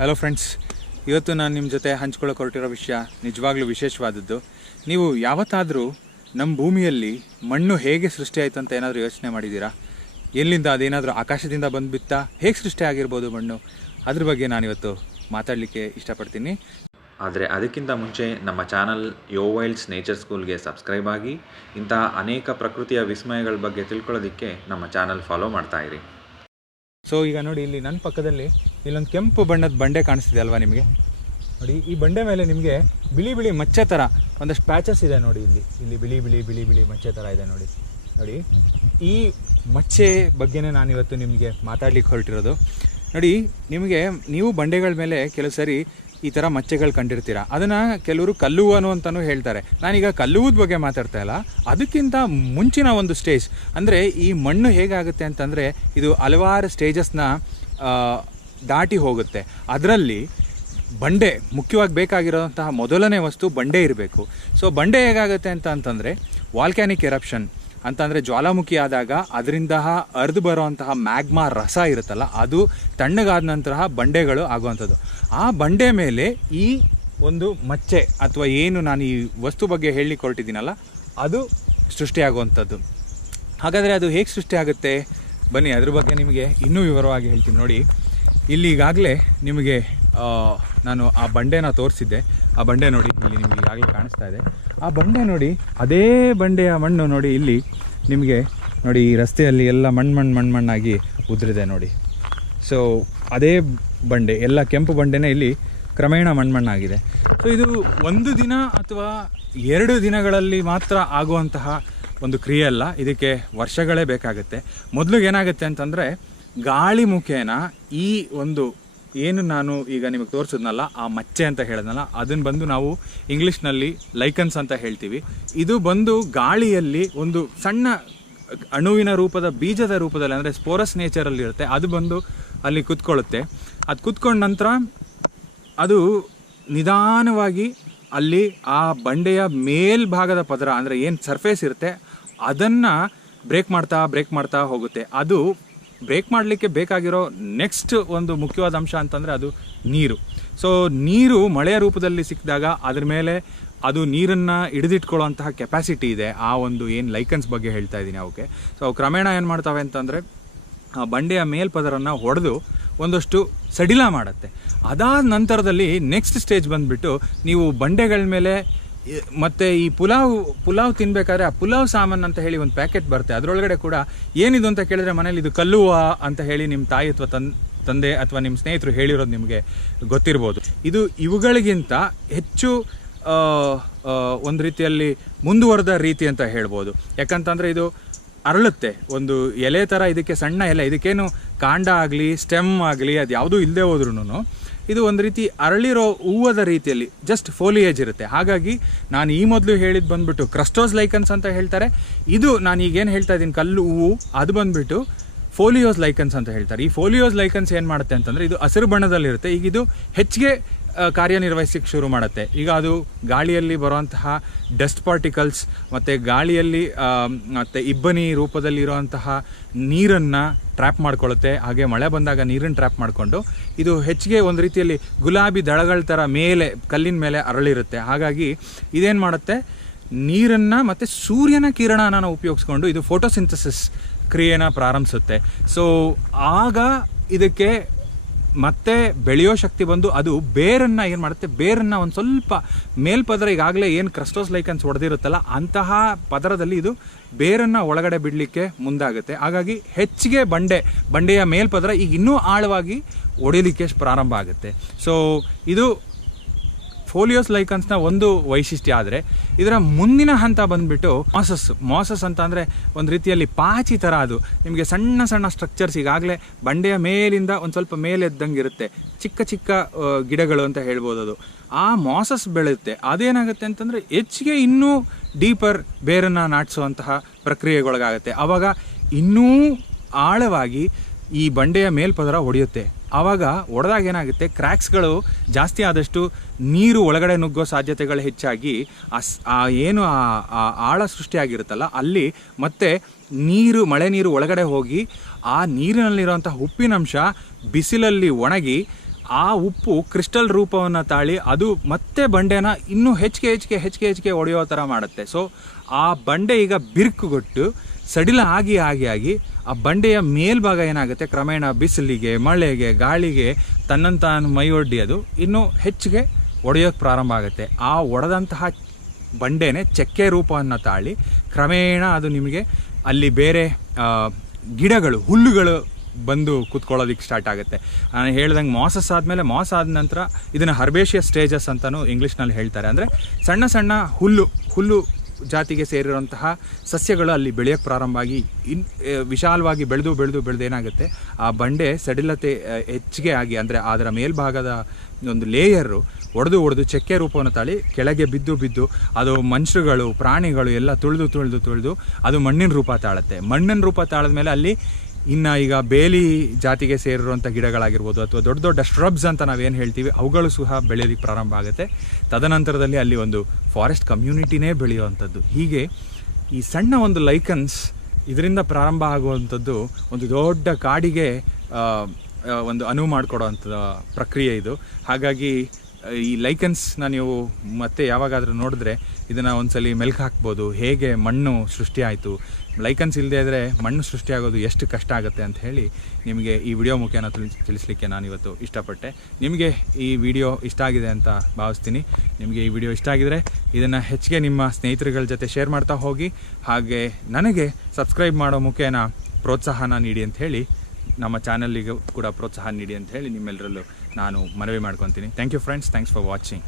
Hello friends ಇವತ್ತು ನಾನು ನಿಮ್ಮ ಜೊತೆ ಹಂಚ್ಕೊಳ್ಳೋಕೆ ಹೊರಟಿರೋ ವಿಷಯ ನಿಜವಾಗ್ಲೂ ವಿಶೇಷವಾದದ್ದು. ನೀವು ಯಾವತ್ತಾದರೂ ನಮ್ಮ ಭೂಮಿಯಲ್ಲಿ ಮಣ್ಣು ಹೇಗೆ ಸೃಷ್ಟಿಯಾಯಿತು ಅಂತ ಏನಾದರೂ ಯೋಚನೆ ಮಾಡಿದ್ದೀರಾ? ಎಲ್ಲಿಂದ ಅದೇನಾದರೂ ಆಕಾಶದಿಂದ ಬಂದು ಬಿತ್ತಾ ಹೇಗೆ ಸೃಷ್ಟಿ ಆಗಿರ್ಬೋದು ಮಣ್ಣು? ಅದ್ರ ಬಗ್ಗೆ ನಾನಿವತ್ತು ಮಾತಾಡಲಿಕ್ಕೆ ಇಷ್ಟಪಡ್ತೀನಿ. ಆದರೆ ಅದಕ್ಕಿಂತ ಮುಂಚೆ ನಮ್ಮ ಚಾನಲ್ ಯೋ ವೈಲ್ಡ್ಸ್ ನೇಚರ್ ಸ್ಕೂಲ್ಗೆ ಸಬ್ಸ್ಕ್ರೈಬ್ ಆಗಿ, ಇಂತಹ ಅನೇಕ ಪ್ರಕೃತಿಯ ವಿಸ್ಮಯಗಳ ಬಗ್ಗೆ ತಿಳ್ಕೊಳ್ಳೋದಕ್ಕೆ ನಮ್ಮ ಚಾನಲ್ ಫಾಲೋ ಮಾಡ್ತಾಯಿರಿ ಸೊ ಈಗ ನೋಡಿ ಇಲ್ಲಿ ನನ್ನ ಪಕ್ಕದಲ್ಲಿ ಇಲ್ಲೊಂದು ಕೆಂಪು ಬಣ್ಣದ ಬಂಡೆ ಕಾಣಿಸ್ತಿದೆ ಅಲ್ವಾ ನಿಮಗೆ? ನೋಡಿ, ಈ ಬಂಡೆ ಮೇಲೆ ನಿಮಗೆ ಬಿಳಿ ಬಿಳಿ ಮಚ್ಚೆ ಥರ ಒಂದಷ್ಟು ಪ್ಯಾಚಸ್ ಇದೆ ನೋಡಿ ಇಲ್ಲಿ. ಇಲ್ಲಿ ಬಿಳಿ ಬಿಳಿ ಬಿಳಿ ಬಿಳಿ ಮಚ್ಚೆ ಥರ ಇದೆ ನೋಡಿ. ನೋಡಿ, ಈ ಮಚ್ಚೆ ಬಗ್ಗೆನೇ ನಾನು ಇವತ್ತು ನಿಮಗೆ ಮಾತಾಡ್ಲಿಕ್ಕೆ ಹೊರಟಿರೋದು. ನೋಡಿ, ನಿಮಗೆ ನೀವು ಬಂಡೆಗಳ ಮೇಲೆ ಕೆಲವು ಸರಿ ಈ ಥರ ಮಚ್ಚೆಗಳು ಕಂಡಿರ್ತೀರ? ಅದನ್ನು ಕೆಲವರು ಕಲ್ಲುವನು ಅಂತಲೂ ಹೇಳ್ತಾರೆ. ನಾನೀಗ ಕಲ್ಲುವುದ ಬಗ್ಗೆ ಮಾತಾಡ್ತಾ ಇಲ್ಲ. ಅದಕ್ಕಿಂತ ಮುಂಚಿನ ಒಂದು ಸ್ಟೇಜ್. ಅಂದರೆ ಈ ಮಣ್ಣು ಹೇಗಾಗುತ್ತೆ ಅಂತಂದರೆ ಇದು ಹಲವಾರು ಸ್ಟೇಜಸ್ನ ದಾಟಿ ಹೋಗುತ್ತೆ. ಅದರಲ್ಲಿ ಬಂಡೆ, ಮುಖ್ಯವಾಗಿ ಬೇಕಾಗಿರೋಂತಹ ಮೊದಲನೇ ವಸ್ತು ಬಂಡೆ ಇರಬೇಕು. ಸೊ ಬಂಡೆ ಹೇಗಾಗುತ್ತೆ ಅಂತ ಅಂತಂದರೆ ವಾಲ್ಕ್ಯಾನಿಕ್ ಎರಪ್ಷನ್ ಅಂತಂದರೆ ಜ್ವಾಲಾಮುಖಿ ಆದಾಗ ಅದರಿಂದ ಅರ್ದು ಬರುವಂತಹ ಮ್ಯಾಗ್ಮಾ ರಸ ಇರುತ್ತಲ್ಲ, ಅದು ತಣ್ಣಗಾದ ನಂತರ ಬಂಡೆಗಳು ಆಗುವಂಥದ್ದು. ಆ ಬಂಡೆ ಮೇಲೆ ಈ ಒಂದು ಮಚ್ಚೆ ಅಥವಾ ಏನು ನಾನು ಈ ವಸ್ತು ಬಗ್ಗೆ ಹೇಳಲಿಕ್ಕೆ ಅದು ಸೃಷ್ಟಿಯಾಗುವಂಥದ್ದು. ಹಾಗಾದರೆ ಅದು ಹೇಗೆ ಸೃಷ್ಟಿಯಾಗುತ್ತೆ? ಬನ್ನಿ, ಅದ್ರ ಬಗ್ಗೆ ನಿಮಗೆ ಇನ್ನೂ ವಿವರವಾಗಿ ಹೇಳ್ತೀನಿ. ನೋಡಿ, ಇಲ್ಲಿ ಈಗಾಗಲೇ ನಿಮಗೆ ನಾನು ಆ ಬಂಡೆನ ತೋರಿಸಿದ್ದೆ. ಆ ಬಂಡೆ ನೋಡಿ, ಇಲ್ಲಿ ನಿಮಗೆ ಈಗಾಗಲೇ ಕಾಣಿಸ್ತಾ ಇದೆ. ಆ ಬಂಡೆ ನೋಡಿ, ಅದೇ ಬಂಡೆಯ ಮಣ್ಣು ನೋಡಿ, ಇಲ್ಲಿ ನಿಮಗೆ ನೋಡಿ, ಈ ರಸ್ತೆಯಲ್ಲಿ ಎಲ್ಲ ಮಣ್ಣು ಮಣ್ಣು ಮಣ್ಣು ಮಣ್ಣಾಗಿ ಉದುರಿದೆ ನೋಡಿ. ಸೊ ಅದೇ ಬಂಡೆ, ಎಲ್ಲ ಕೆಂಪು ಬಂಡೆನೇ ಇಲ್ಲಿ ಕ್ರಮೇಣ ಮಣ್ಣು ಮಣ್ಣಾಗಿದೆ ಸೊ ಇದು ಒಂದು ದಿನ ಅಥವಾ ಎರಡು ದಿನಗಳಲ್ಲಿ ಮಾತ್ರ ಆಗುವಂತಹ ಒಂದು ಕ್ರಿಯೆ ಅಲ್ಲ. ಇದಕ್ಕೆ ವರ್ಷಗಳೇ ಬೇಕಾಗುತ್ತೆ. ಮೊದಲಿಗೆ ಏನಾಗುತ್ತೆ ಅಂತಂದರೆ, ಗಾಳಿ ಮುಖೇನ ಈ ಒಂದು ಏನು ನಾನು ಈಗ ನಿಮಗೆ ತೋರಿಸಿದ್ನಲ್ಲ, ಆ ಮಚ್ಚೆ ಅಂತ ಹೇಳಿದ್ನಲ್ಲ, ಅದನ್ನು ಬಂದು ನಾವು ಇಂಗ್ಲೀಷ್ನಲ್ಲಿ ಲೈಕನ್ಸ್ ಅಂತ ಹೇಳ್ತೀವಿ. ಇದು ಬಂದು ಗಾಳಿಯಲ್ಲಿ ಒಂದು ಸಣ್ಣ ಅಣುವಿನ ರೂಪದ, ಬೀಜದ ರೂಪದಲ್ಲಿ ಅಂದರೆ ಸ್ಪೋರಸ್ ನೇಚರಲ್ಲಿ ಇರುತ್ತೆ. ಅದು ಬಂದು ಅಲ್ಲಿ ಕುತ್ಕೊಳ್ಳುತ್ತೆ. ಅದು ಕುತ್ಕೊಂಡ ನಂತರ ಅದು ನಿಧಾನವಾಗಿ ಅಲ್ಲಿ ಆ ಬಂಡೆಯ ಮೇಲ್ಭಾಗದ ಪದರ, ಅಂದರೆ ಏನು ಸರ್ಫೇಸ್ ಇರುತ್ತೆ, ಅದನ್ನು ಬ್ರೇಕ್ ಮಾಡ್ತಾ ಬ್ರೇಕ್ ಮಾಡ್ತಾ ಹೋಗುತ್ತೆ. ಅದು ಬ್ರೇಕ್ ಮಾಡಲಿಕ್ಕೆ ಬೇಕಾಗಿರೋ ನೆಕ್ಸ್ಟ್ ಒಂದು ಮುಖ್ಯವಾದ ಅಂಶ ಅಂತಂದರೆ ಅದು ನೀರು. ಸೊ ನೀರು ಮಳೆಯ ರೂಪದಲ್ಲಿ ಸಿಕ್ಕಿದಾಗ ಅದ್ರ ಮೇಲೆ ಅದು ನೀರನ್ನು ಹಿಡಿದಿಟ್ಕೊಳ್ಳುವಂತಹ ಕೆಪಾಸಿಟಿ ಇದೆ. ಆ ಒಂದು ಏನು ಲೈಕನ್ಸ್ ಬಗ್ಗೆ ಹೇಳ್ತಾ ಇದ್ದೀನಿ ಅವಕ್ಕೆ. ಸೊ ಕ್ರಮೇಣ ಏನು ಮಾಡ್ತವೆ ಅಂತಂದರೆ, ಆ ಬಂಡೆಯ ಮೇಲ್ಪದರನ್ನು ಹೊಡೆದು ಒಂದಷ್ಟು ಸಡಿಲ ಮಾಡುತ್ತೆ. ಅದಾದ ನಂತರದಲ್ಲಿ ನೆಕ್ಸ್ಟ್ ಸ್ಟೇಜ್ ಬಂದುಬಿಟ್ಟು ನೀವು ಬಂಡೆಗಳ ಮೇಲೆ ಮತ್ತೆ ಈ ಪುಲಾವ್ ಪುಲಾವ್ ತಿನ್ಬೇಕಾದ್ರೆ ಆ ಪುಲಾವ್ ಸಾಮಾನು ಅಂತ ಹೇಳಿ ಒಂದು ಪ್ಯಾಕೆಟ್ ಬರುತ್ತೆ. ಅದರೊಳಗಡೆ ಕೂಡ ಏನಿದು ಅಂತ ಕೇಳಿದ್ರೆ ಮನೇಲಿ ಇದು ಕಲ್ಲುವ ಅಂತ ಹೇಳಿ ನಿಮ್ಮ ತಾಯಿ ಅಥವಾ ತನ್ ತಂದೆ ಅಥವಾ ನಿಮ್ಮ ಸ್ನೇಹಿತರು ಹೇಳಿರೋದು ನಿಮಗೆ ಗೊತ್ತಿರ್ಬೋದು. ಇದು ಇವುಗಳಿಗಿಂತ ಹೆಚ್ಚು ಒಂದು ರೀತಿಯಲ್ಲಿ ಮುಂದುವರೆದ ರೀತಿ ಅಂತ ಹೇಳ್ಬೋದು. ಯಾಕಂತಂದರೆ ಇದು ಅರಳುತ್ತೆ. ಒಂದು ಎಲೆ ಥರ ಇದಕ್ಕೆ ಸಣ್ಣ ಎಲೆ. ಇದಕ್ಕೇನು ಕಾಂಡ ಆಗಲಿ, ಸ್ಟೆಮ್ ಆಗಲಿ ಅದು ಯಾವುದೂ ಇಲ್ಲದೆ ಹೋದ್ರೂ ಇದು ಒಂದು ರೀತಿ ಅರಳಿರೋ ಹೂವದ ರೀತಿಯಲ್ಲಿ ಜಸ್ಟ್ ಫೋಲಿಯೇಜ್ ಇರುತ್ತೆ. ಹಾಗಾಗಿ ನಾನು ಈ ಮೊದಲು ಹೇಳಿದ್ದು ಬಂದ್ಬಿಟ್ಟು ಕ್ರಸ್ಟೋಸ್ ಲೈಕನ್ಸ್ ಅಂತ ಹೇಳ್ತಾರೆ. ಇದು ನಾನು ಈಗೇನು ಹೇಳ್ತಾ ಇದ್ದೀನಿ, ಕಲ್ಲು, ಹೂವು, ಅದು ಬಂದ್ಬಿಟ್ಟು ಫೋಲಿಯೋಸ್ ಲೈಕನ್ಸ್ ಅಂತ ಹೇಳ್ತಾರೆ. ಈ ಫೋಲಿಯೋಸ್ ಲೈಕನ್ಸ್ ಏನು ಮಾಡುತ್ತೆ ಅಂತಂದರೆ, ಇದು ಹಸಿರು ಬಣ್ಣದಲ್ಲಿರುತ್ತೆ. ಈಗ ಇದು ಹೆಚ್ಚಿಗೆ ಕಾರ್ಯನಿರ್ವಹಿಸಕ್ಕೆ ಶುರು ಮಾಡುತ್ತೆ. ಈಗ ಅದು ಗಾಳಿಯಲ್ಲಿ ಬರುವಂತಹ ಡಸ್ಟ್ ಪಾರ್ಟಿಕಲ್ಸ್ ಮತ್ತು ಗಾಳಿಯಲ್ಲಿ ಮತ್ತು ಇಬ್ಬನಿ ರೂಪದಲ್ಲಿರುವಂತಹ ನೀರನ್ನು ಟ್ರ್ಯಾಪ್ ಮಾಡ್ಕೊಳ್ಳುತ್ತೆ. ಹಾಗೆ ಮಳೆ ಬಂದಾಗ ನೀರನ್ನು ಟ್ರ್ಯಾಪ್ ಮಾಡಿಕೊಂಡು ಇದು ಹೆಚ್ಚಿಗೆ ಒಂದು ರೀತಿಯಲ್ಲಿ ಗುಲಾಬಿ ದಳಗಳ ಥರ ಮೇಲೆ, ಕಲ್ಲಿನ ಮೇಲೆ ಅರಳಿರುತ್ತೆ. ಹಾಗಾಗಿ ಇದೇನು ಮಾಡುತ್ತೆ? ನೀರನ್ನು ಮತ್ತು ಸೂರ್ಯನ ಕಿರಣನ ಉಪಯೋಗಿಸ್ಕೊಂಡು ಇದು ಫೋಟೋಸಿಂಥಸಿಸ್ ಕ್ರಿಯೆನ ಪ್ರಾರಂಭಿಸುತ್ತೆ. ಸೊ ಆಗ ಇದಕ್ಕೆ ಮತ್ತೆ ಬೆಳೆಯೋ ಶಕ್ತಿ ಬಂದು ಅದು ಬೇರನ್ನು ಏನು ಮಾಡುತ್ತೆ? ಬೇರನ್ನು ಒಂದು ಸ್ವಲ್ಪ ಮೇಲ್ಪದರ ಈಗಾಗಲೇ ಏನು ಕ್ರಸ್ಟೋಸ್ ಲೈಕನ್ಸ್ ಹೊಡೆದಿರುತ್ತಲ್ಲ ಅಂತಹ ಪದರದಲ್ಲಿ ಇದು ಬೇರನ್ನು ಒಳಗಡೆ ಬಿಡಲಿಕ್ಕೆ ಮುಂದಾಗುತ್ತೆ. ಹಾಗಾಗಿ ಹೆಚ್ಚಿಗೆ ಬಂಡೆ, ಬಂಡೆಯ ಮೇಲ್ಪದರ ಈಗ ಇನ್ನೂ ಆಳವಾಗಿ ಒಡಿಲಿಕ್ಕೆ ಪ್ರಾರಂಭ ಆಗುತ್ತೆ. ಸೊ ಇದು ಫೋಲಿಯೋಸ್ ಲೈಕನ್ಸ್ನ ಒಂದು ವೈಶಿಷ್ಟ್ಯ ಆದರೆ ಇದರ ಮುಂದಿನ ಹಂತ ಬಂದ್ಬಿಟ್ಟು ಮಾಸಸ್. ಮಾಸಸ್ ಅಂತ ಅಂದರೆ ಒಂದು ರೀತಿಯಲ್ಲಿ ಪಾಚಿ ಥರ ಅದು. ನಿಮಗೆ ಸಣ್ಣ ಸಣ್ಣ ಸ್ಟ್ರಕ್ಚರ್ಸ್ ಈಗಾಗಲೇ ಬಂಡೆಯ ಮೇಲಿಂದ ಒಂದು ಸ್ವಲ್ಪ ಮೇಲೆದ್ದಂಗೆ ಇರುತ್ತೆ. ಚಿಕ್ಕ ಚಿಕ್ಕ ಗಿಡಗಳು ಅಂತ ಹೇಳ್ಬೋದು ಅದು ಆ ಮಾಸಸ್ ಬೆಳೆಯುತ್ತೆ. ಅದೇನಾಗುತ್ತೆ ಅಂತಂದರೆ ಹೆಚ್ಚಿಗೆ ಇನ್ನೂ ಡೀಪರ್ ಬೇರನ್ನು ನಾಟಿಸುವಂತಹ ಪ್ರಕ್ರಿಯೆಗೊಳಗಾಗುತ್ತೆ. ಆವಾಗ ಇನ್ನೂ ಆಳವಾಗಿ ಈ ಬಂಡೆಯ ಮೇಲ್ಪದರ ಹೊಡೆಯುತ್ತೆ ಆವಾಗ ಒಡೆದಾಗ ಏನಾಗುತ್ತೆ? ಕ್ರ್ಯಾಕ್ಸ್ಗಳು ಜಾಸ್ತಿ ಆದಷ್ಟು ನೀರು ಒಳಗಡೆ ನುಗ್ಗೋ ಸಾಧ್ಯತೆಗಳು ಹೆಚ್ಚಾಗಿ ಆ ಏನು ಆ ಆಳ ಸೃಷ್ಟಿಯಾಗಿರುತ್ತಲ್ಲ, ಅಲ್ಲಿ ಮತ್ತೆ ನೀರು, ಮಳೆ ನೀರು ಒಳಗಡೆ ಹೋಗಿ ಆ ನೀರಿನಲ್ಲಿರುವಂಥ ಉಪ್ಪಿನಂಶ ಬಿಸಿಲಲ್ಲಿ ಒಣಗಿ ಆ ಉಪ್ಪು ಕ್ರಿಸ್ಟಲ್ ರೂಪವನ್ನು ತಾಳಿ ಅದು ಮತ್ತೆ ಬಂಡೆನ ಇನ್ನೂ ಹೆಚ್ಚಿಗೆ ಹೆಚ್ಚಿಗೆ ಹೆಚ್ಚಿಗೆ ಹೆಚ್ಚಿಗೆ ಒಡೆಯೋ ಥರ ಮಾಡುತ್ತೆ. ಸೊ ಆ ಬಂಡೆ ಈಗ ಬಿರುಕುಗೊಟ್ಟು ಸಡಿಲ ಆಗಿ ಆಗಿ ಆಗಿ ಆ ಬಂಡೆಯ ಮೇಲ್ಭಾಗ ಏನಾಗುತ್ತೆ? ಕ್ರಮೇಣ ಬಿಸಿಲಿಗೆ, ಮಳೆಗೆ, ಗಾಳಿಗೆ ತನ್ನಂತಾನು ಮೈಯೊಡ್ಡಿ ಅದು. ಇನ್ನೂ ಹೆಚ್ಚಿಗೆ ಒಡೆಯೋಕೆ ಪ್ರಾರಂಭ ಆಗುತ್ತೆ. ಆ ಒಡೆದಂತಹ ಬಂಡೆನೇ ಚಕ್ಕೆ ರೂಪವನ್ನು ತಾಳಿ ಕ್ರಮೇಣ ಅದು ನಿಮಗೆ ಅಲ್ಲಿ ಬೇರೆ ಗಿಡಗಳು, ಹುಲ್ಲುಗಳು ಬಂದು ಕೂತ್ಕೊಳ್ಳೋದಕ್ಕೆ ಸ್ಟಾರ್ಟ್ ಆಗುತ್ತೆ. ನಾನು ಹೇಳ್ದಂಗೆ ಮಾಸಸ್ ಆದಮೇಲೆ ಮಾಸ್ ಆದ ನಂತರ ಇದನ್ನು ಹರ್ಬೇಷಿಯ ಸ್ಟೇಜಸ್ ಅಂತಲೂ ಇಂಗ್ಲೀಷ್ನಲ್ಲಿ ಹೇಳ್ತಾರೆ. ಅಂದರೆ ಸಣ್ಣ ಸಣ್ಣ ಹುಲ್ಲು ಹುಲ್ಲು ಜಾತಿಗೆ ಸೇರಿರುವಂತಹ ಸಸ್ಯಗಳು ಅಲ್ಲಿ ಬೆಳೆಯೋಕ್ಕೆ ಪ್ರಾರಂಭ ಆಗಿ ಇನ್ ವಿಶಾಲವಾಗಿ ಬೆಳೆದು ಬೆಳೆದು ಬೆಳೆದು ಏನಾಗುತ್ತೆ? ಆ ಬಂಡೆ ಸಡಿಲತೆ ಹೆಚ್ಚಿಗೆ ಆಗಿ ಅಂದರೆ ಅದರ ಮೇಲ್ಭಾಗದ ಒಂದು ಲೇಯರು ಒಡೆದು ಒಡೆದು ಚಕ್ಕೆ ರೂಪವನ್ನು ತಾಳಿ ಕೆಳಗೆ ಬಿದ್ದು ಬಿದ್ದು ಅದು ಮನುಷ್ಯರುಗಳು, ಪ್ರಾಣಿಗಳು ಎಲ್ಲ ತುಳಿದು ತುಳಿದು ತುಳಿದು ಅದು ಮಣ್ಣಿನ ರೂಪ ತಾಳುತ್ತೆ. ಮಣ್ಣಿನ ರೂಪ ತಾಳದ ಮೇಲೆ ಅಲ್ಲಿ ಇನ್ನು ಈಗ ಬೇಲಿ ಜಾತಿಗೆ ಸೇರಿರುವಂಥ ಗಿಡಗಳಾಗಿರ್ಬೋದು ಅಥವಾ ದೊಡ್ಡ ದೊಡ್ಡ ಸ್ಟ್ರಬ್ಸ್ ಅಂತ ನಾವೇನು ಹೇಳ್ತೀವಿ, ಅವುಗಳು ಸಹ ಬೆಳೆಯೋದಕ್ಕೆ ಪ್ರಾರಂಭ ಆಗುತ್ತೆ. ತದನಂತರದಲ್ಲಿ ಅಲ್ಲಿ ಒಂದು ಫಾರೆಸ್ಟ್ ಕಮ್ಯುನಿಟಿನೇ ಬೆಳೆಯುವಂಥದ್ದು. ಹೀಗೆ ಈ ಸಣ್ಣ ಒಂದು ಲೈಕನ್ಸ್ ಇದರಿಂದ ಪ್ರಾರಂಭ ಆಗುವಂಥದ್ದು ಒಂದು ದೊಡ್ಡ ಕಾಡಿಗೆ ಒಂದು ಅನುವು ಮಾಡಿಕೊಡೋವಂಥ ಪ್ರಕ್ರಿಯೆ ಇದು. ಹಾಗಾಗಿ ಈ ಲೈಕನ್ಸ್ನ ನೀವು ಮತ್ತೆ ಯಾವಾಗಾದರೂ ನೋಡಿದ್ರೆ ಇದನ್ನು ಒಂದ್ಸಲಿ ಮೆಲ್ಕು ಹಾಕ್ಬೋದು. ಹೇಗೆ ಮಣ್ಣು ಸೃಷ್ಟಿ ಆಯಿತು. ಲೈಕನ್ಸ್ ಇಲ್ಲದೆ ಇದ್ದರೆ ಮಣ್ಣು ಸೃಷ್ಟಿಯಾಗೋದು ಎಷ್ಟು ಕಷ್ಟ ಆಗುತ್ತೆ ಅಂತ ಹೇಳಿ ನಿಮಗೆ ಈ ವಿಡಿಯೋ ಮುಖೇನ ತಿಳಿಸ್, ತಿಳಿಸ್ಲಿಕ್ಕೆ ನಾನು ಇವತ್ತು ಇಷ್ಟಪಟ್ಟೆ. ನಿಮಗೆ ಈ ವಿಡಿಯೋ ಇಷ್ಟ ಆಗಿದೆ ಅಂತ ಭಾವಿಸ್ತೀನಿ. ನಿಮಗೆ ಈ ವಿಡಿಯೋ ಇಷ್ಟ ಆಗಿದರೆ ಇದನ್ನು ಹೆಚ್ಚಿಗೆ ನಿಮ್ಮ ಸ್ನೇಹಿತರುಗಳ ಜೊತೆ ಶೇರ್ ಮಾಡ್ತಾ ಹೋಗಿ. ಹಾಗೆ ನನಗೆ ಸಬ್ಸ್ಕ್ರೈಬ್ ಮಾಡೋ ಮುಖೇನ ಪ್ರೋತ್ಸಾಹನ ನೀಡಿ ಅಂತ ಹೇಳಿ ನಮ್ಮ ಚಾನಲ್ಲಿಗೂ ಕೂಡ ಪ್ರೋತ್ಸಾಹ ನೀಡಿ ಅಂತ ಹೇಳಿ ನಿಮ್ಮೆಲ್ಲರಲ್ಲೂ ನಾನು ಮನವಿ ಮಾಡ್ಕೊತೀನಿ. Thank you friends thanks for watching